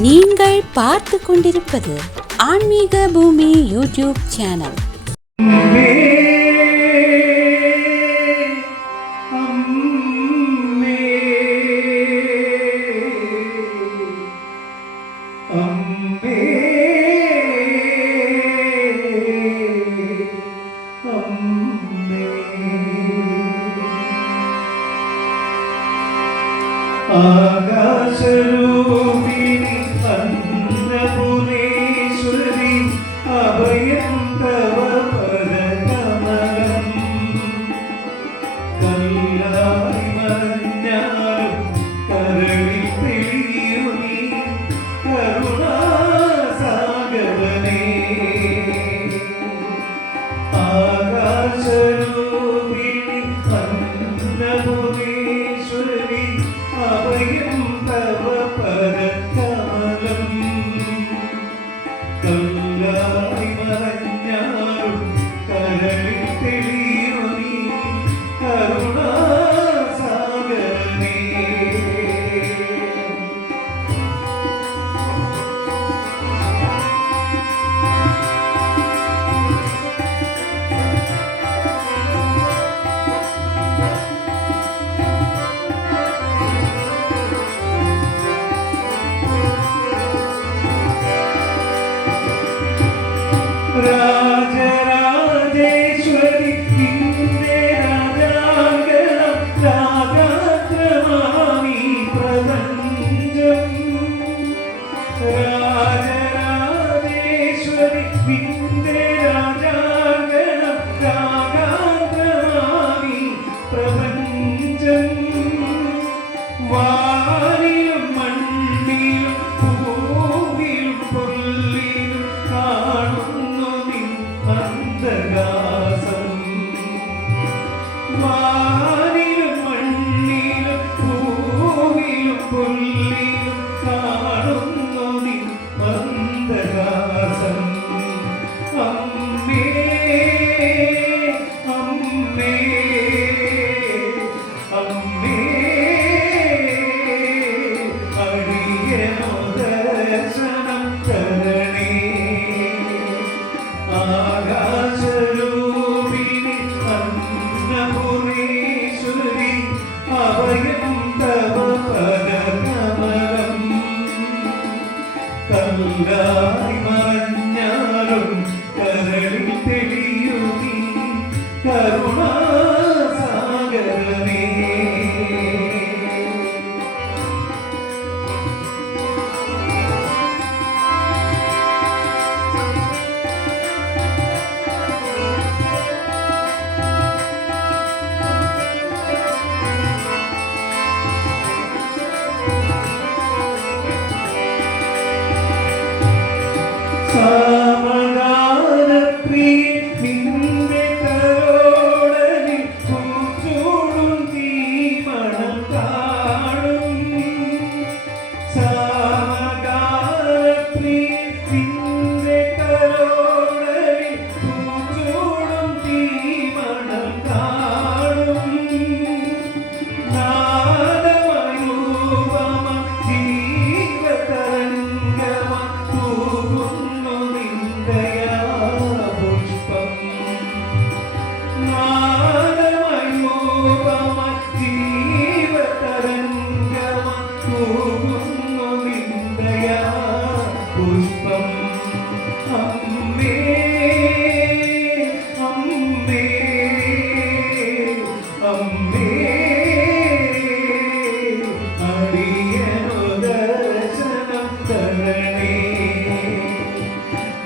நீங்கள் பார்த்து கொண்டிருப்பது ஆன்மீக பூமி யூடியூப் சேனல். ആകാശരൂപിണി അന്നപുരേശ്വരി അഭയം തവ പദകമലം കല്ലായി മഞ്ഞാലും കരളിൽ തെളിയുനി കരുണാസാഗരനേ ആകാശരൂപിണി അന്നപുരേശ്വരി അഭയം തവ പദകമലം കല്ലായി മറഞ്ഞാലും കരളിൽ തെളിയുനി കരുണാസാഗരനേ രാജരാജേശ്വരി നിന്റെ രാജാങ്കണം രാഗാത്രമാമി പ്രപഞ്ചം രാജരാജേശ്വരി നിന്റെ രാജാങ്കണം രാഗാത്രമാമി പ്രപഞ്ചം വാനിലും മണ്ണിലും ഭൂമിയിലും പുല്ലിലും കാണുന്നു മന്ദഹാസം വാനിലും മണ്ണിലും ഭൂമിയിലും പുല്ലിലും കാണുന്നു മന്ദഹാസം അമ്മേ അമ്മേ അമ്മേ അടിയനോ ദർശനം തരണേ ആകാശരൂപിണി അന്നപുരേശ്വരി അഭയം തവ പദകമലം കല്ലായി മറഞ്ഞാലും കരളിൽ തെളിയുനി കരുണാസാഗരനേ സാമഗാനപ്രിയേ നിന്റെ കരോടലിൽ പൂച്ചൂടും തീമണം കാണും സാമഗാനപ്രിയേ നിന്റെ കരോടലിൽ പൂച്ചൂടും തീമണം കാണും നാദമയൂപമ ജീവതരംഗമ തൂകുന്നു നിന്ദയാപുഷ്പം നാദമയൂപമ ജീവതരംഗമ തൂകുന്നു നിന്ദയാപുഷ്പം അമ്മേ അമ്മേ അമ്മേ അടിയനോ ദർശനം തരണേ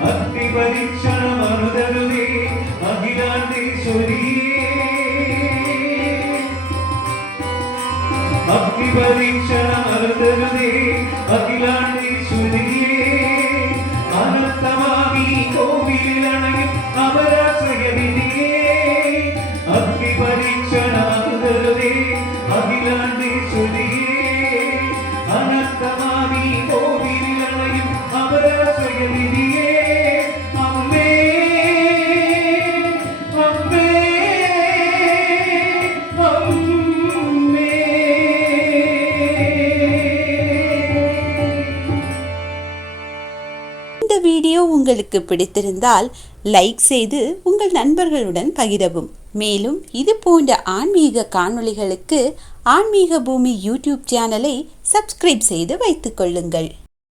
അഗ്നിപരീക്ഷണമരുതരുതേ അഖിലാണ്ടേശ്വരിയേ അഗ്നിപരീക്ഷണമരുതരുതേ അഖിലാണ്ടേശ്വരിയേ അനന്തമാമി കോവിലണയും അപരാശ്രയവിധിയേ അഗ്നിപരീക്ഷണമരുതരുതേ അഖിലാണ്ടേശ്വരിയേ അനന്തമാമി കോവിലണയും അപരാശ്രയവിധിയേ അമ്മേ അമ്മേ അമ്മേ வீடியோ உங்களுக்கு பிடித்திருந்தால் லைக் செய்து உங்கள் நண்பர்களுடன் பகிரவும். மேலும் இது போன்ற ஆன்மீக காணொளிகளுக்கு ஆன்மீக பூமி யூடியூப் சேனலை சப்ஸ்கிரைப் செய்து வைத்துக் கொள்ளுங்கள்.